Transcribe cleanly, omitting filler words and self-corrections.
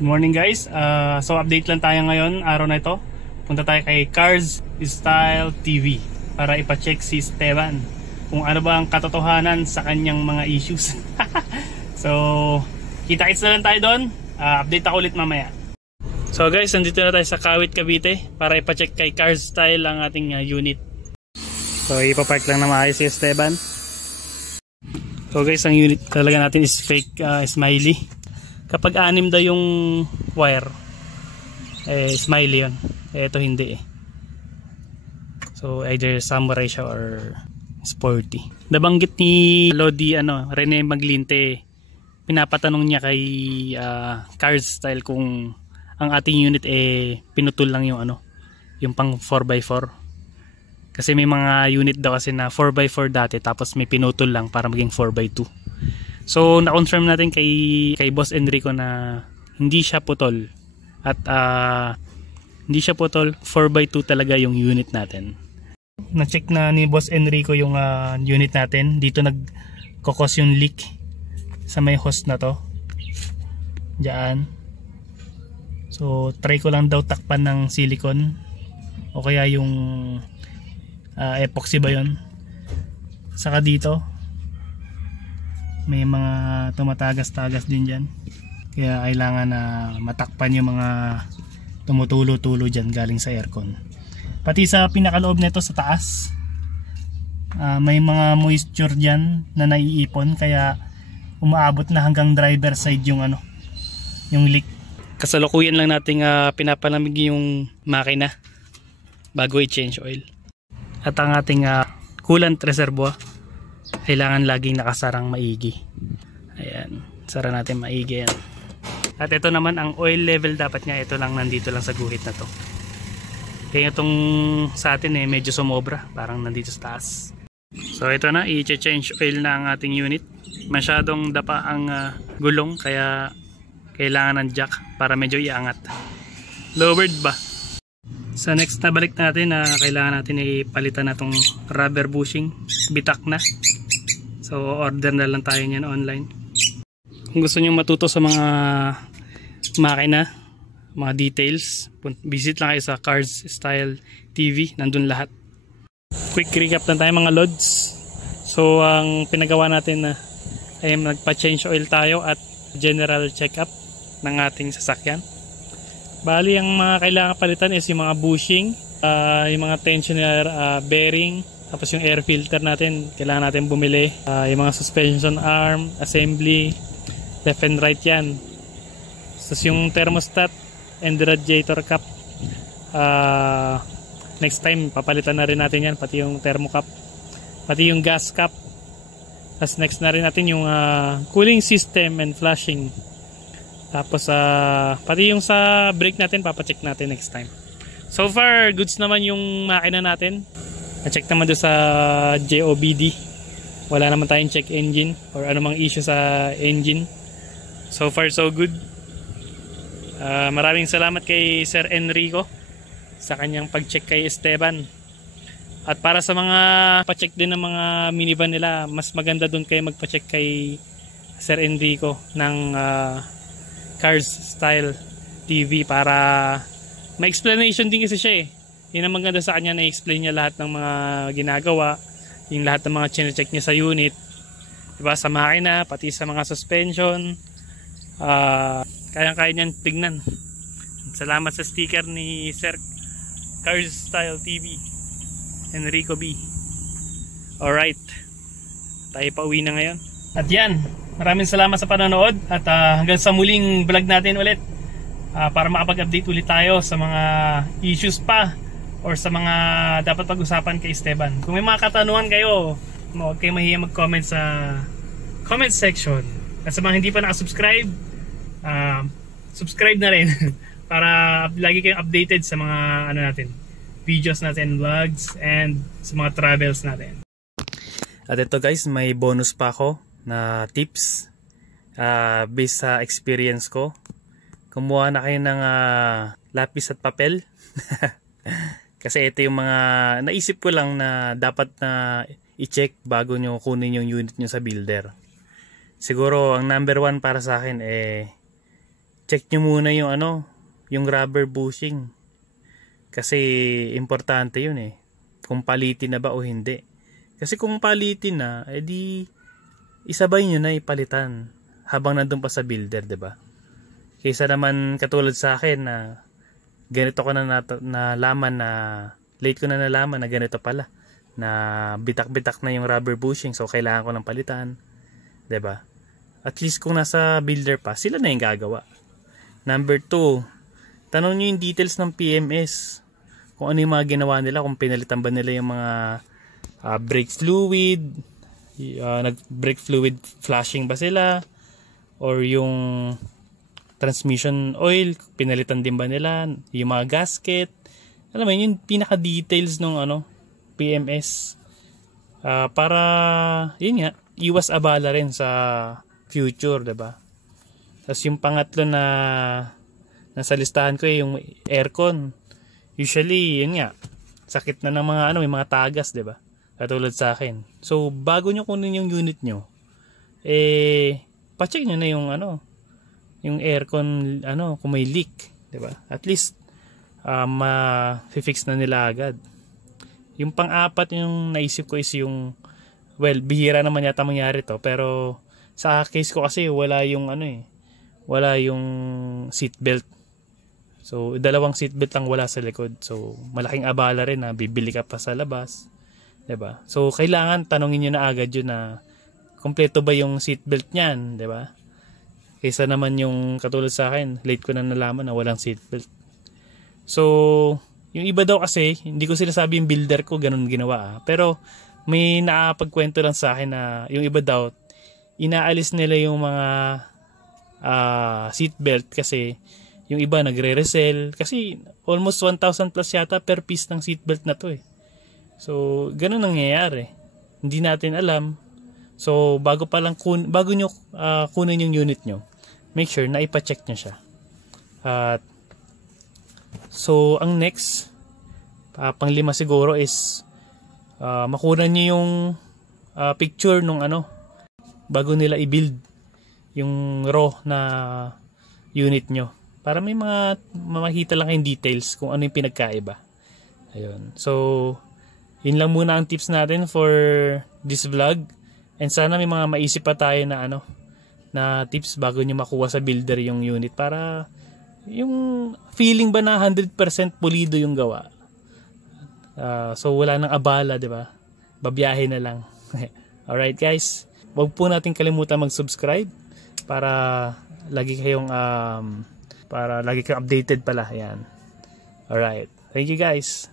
Good morning guys, so update lang tayo ngayon, araw na ito. Punta tayo kay Cars Style TV para ipacheck si Esteban kung ano ba ang katotohanan sa kanyang mga issues. So kita-kits na lang tayo doon, update ako ulit mamaya. So guys, nandito na tayo sa Kawit, Cavite para ipacheck kay Cars Style ang ating unit. So ipapark lang na maayos si Esteban. So guys, ang unit talaga natin is fake smiley. Kapag anim daw yung wire, smiley yun. Ito hindi eh. So either samurai siya or sporty. Nabanggit ni Lodi Rene Maglinte, pinapatanong niya kay Cars Style kung ang ating unit pinutol lang yung yung pang 4x4. Kasi may mga unit daw kasi na 4x4 dati tapos may pinutol lang para maging 4x2. So na-confirm natin kay Boss Enrico na hindi siya putol at hindi siya putol, 4x2 talaga yung unit natin. Na-check na ni Boss Enrico yung unit natin. Dito nagkokos yung leak sa may hose na to. Diyan. So try ko lang daw takpan ng silicone o kaya yung epoxy ba yun. Saka dito may mga tumatagas-tagas din dyan, kaya kailangan na matakpan yung mga tumutulo-tulo dyan galing sa aircon. Pati sa pinakaloob nito sa taas, may mga moisture dyan na naiipon, kaya umaabot na hanggang driver side yung yung leak. Kasalukuyan lang nating pinapalamig yung makina bago i-change oil. At ang ating coolant reservoir kailangan laging nakasarang maigi. Ayan, sara natin maigi yan. At ito naman ang oil level, dapat nga ito lang nandito lang sa guhit na to. Kaya itong sa atin medyo sumobra, parang nandito sa taas. So ito na, i-change oil na ang ating unit. Masyadong dapa ang gulong, kaya kailangan ng jack para medyo iangat. Lowered ba? Sa next na balik natin na kailangan natin ipalitan na itong rubber bushing, bitak na. So order na lang tayo niyan online. Kung gusto niyo matuto sa mga makina, mga details, visit lang kayo sa Cars Style TV, nandun lahat. Quick recap na tayo mga lods. So ang pinagawa natin ay nagpa-change oil tayo at general check-up ng ating sasakyan. Bali ang mga kailangan palitan is yung mga bushing, yung mga tensioner bearing, tapos yung air filter natin kailangan natin bumili, yung mga suspension arm, assembly, left and right yan. Tapos yung thermostat and radiator cap, next time papalitan na rin natin yan, pati yung thermocap, pati yung gas cap. Tapos next na rin natin yung cooling system and flushing. Tapos pati yung sa brake natin papacheck natin next time. So far goods naman yung makina natin. Na-check naman doon sa JOBD. Wala naman tayong check engine or anumang issue sa engine. So far so good. Maraming salamat kay Sir Enrico sa kanyang pag-check kay Esteban. At para sa mga pa-check din ng mga minivan nila, mas maganda doon kayo magpa-check kay Sir Enrico ng Cars Style TV para may explanation din kasi siya Yun ang maganda sa kanya, na-explain niya lahat ng mga ginagawa, yung lahat ng mga chine-check niya sa unit, diba, sa makina, pati sa mga suspension. Kayang-kaya niyan tignan. Salamat sa sticker ni Sir Cars Style TV, Enrico B. Alright, tayo pa uwi na ngayon. At yan, maraming salamat sa panonood at hanggang sa muling vlog natin ulit, para makapag-update ulit tayo sa mga issues pa or sa mga dapat pag-usapan kay Esteban. Kung may mga katanungan kayo, huwag kayo mahiya mag-comment sa comment section. At sa mga hindi pa nakasubscribe, subscribe na rin para lagi kayong updated sa mga natin, videos natin, vlogs, and sa mga travels natin. At ito guys, may bonus pa ako na tips based sa experience ko. Kumuha na kayo ng lapis at papel. Kasi ito yung mga naisip ko lang na dapat na i-check bago nyo kunin yung unit nyo sa builder. Siguro ang number one para sa akin check nyo muna yung ano, yung rubber bushing. Kasi importante yun eh. Kung palitin na ba o hindi. Kasi kung palitin na, edi isabay nyo na ipalitan habang nandun pa sa builder, 'di ba? Kaysa naman katulad sa akin na ganito ko na nalaman na late ko na nalaman na ganito pala, na bitak-bitak na yung rubber bushing, so kailangan ko ng palitan, 'di ba? At least kung nasa builder pa, sila na yung gagawa. Number 2, tanong nyo yung details ng PMS. Kung ano yung mga ginawa nila, kung pinalitan ba nila yung mga brake fluid, nag-brake fluid flashing ba sila, or yung transmission oil, pinalitan din ba nila, yung mga gasket. Alam mo yun, yung pinaka-details ng ano, PMS. Para, yun nga, iwas abala rin sa future, 'di ba? Tapos yung pangatlo na nasa listahan ko yung aircon. Usually, yun nga, sakit na ng mga ano, may mga tagas, 'di ba? Katulad sa akin. So, bago nyo kunin yung unit nyo, pa-check nyo na yung ano, yung aircon, ano, kung may leak, 'di ba? At least ma-fix na nila agad. Yung pang-apat yung naisip ko is yung, well, bihira naman yata mangyari to, pero sa case ko kasi wala yung ano eh, wala yung seat belt. So, dalawang seat belt lang wala sa likod. So, malaking abala rin na bibili ka pa sa labas, 'di ba? So, kailangan tanongin niyo na agad yun na kompleto ba yung seat belt niyan, 'di ba? Kaysa naman yung katulad sa akin, late ko na nalaman na walang seat belt. So, yung iba daw kasi, hindi ko sinasabi yung builder ko ganun ginawa, pero may nakapagkwento lang sa akin na yung iba daw inaalis nila yung mga seat belt kasi yung iba nagre-resell kasi almost 1,000 plus yata per piece ng seat belt na to eh. So ganun nangyayari, hindi natin alam. So bago nyo kunin yung unit nyo, make sure na ipa-check nyo siya. At so ang next, pang-5 siguro is makuha nyo yung picture nung ano bago nila i-build yung raw na unit nyo, para may mga makita lang kayong details kung ano yung pinagkaiba. Ayun. So yun lang muna ang tips natin for this vlog, and sana may mga maisip pa tayo na ano na tips bago nyo makuha sa builder yung unit, para yung feeling ba na 100% pulido yung gawa. So wala nang abala, 'di ba? Babiyahe na lang. Alright guys, huwag po natin kalimutan mag-subscribe para lagi kayong updated pala. Ayan. Alright. Thank you guys.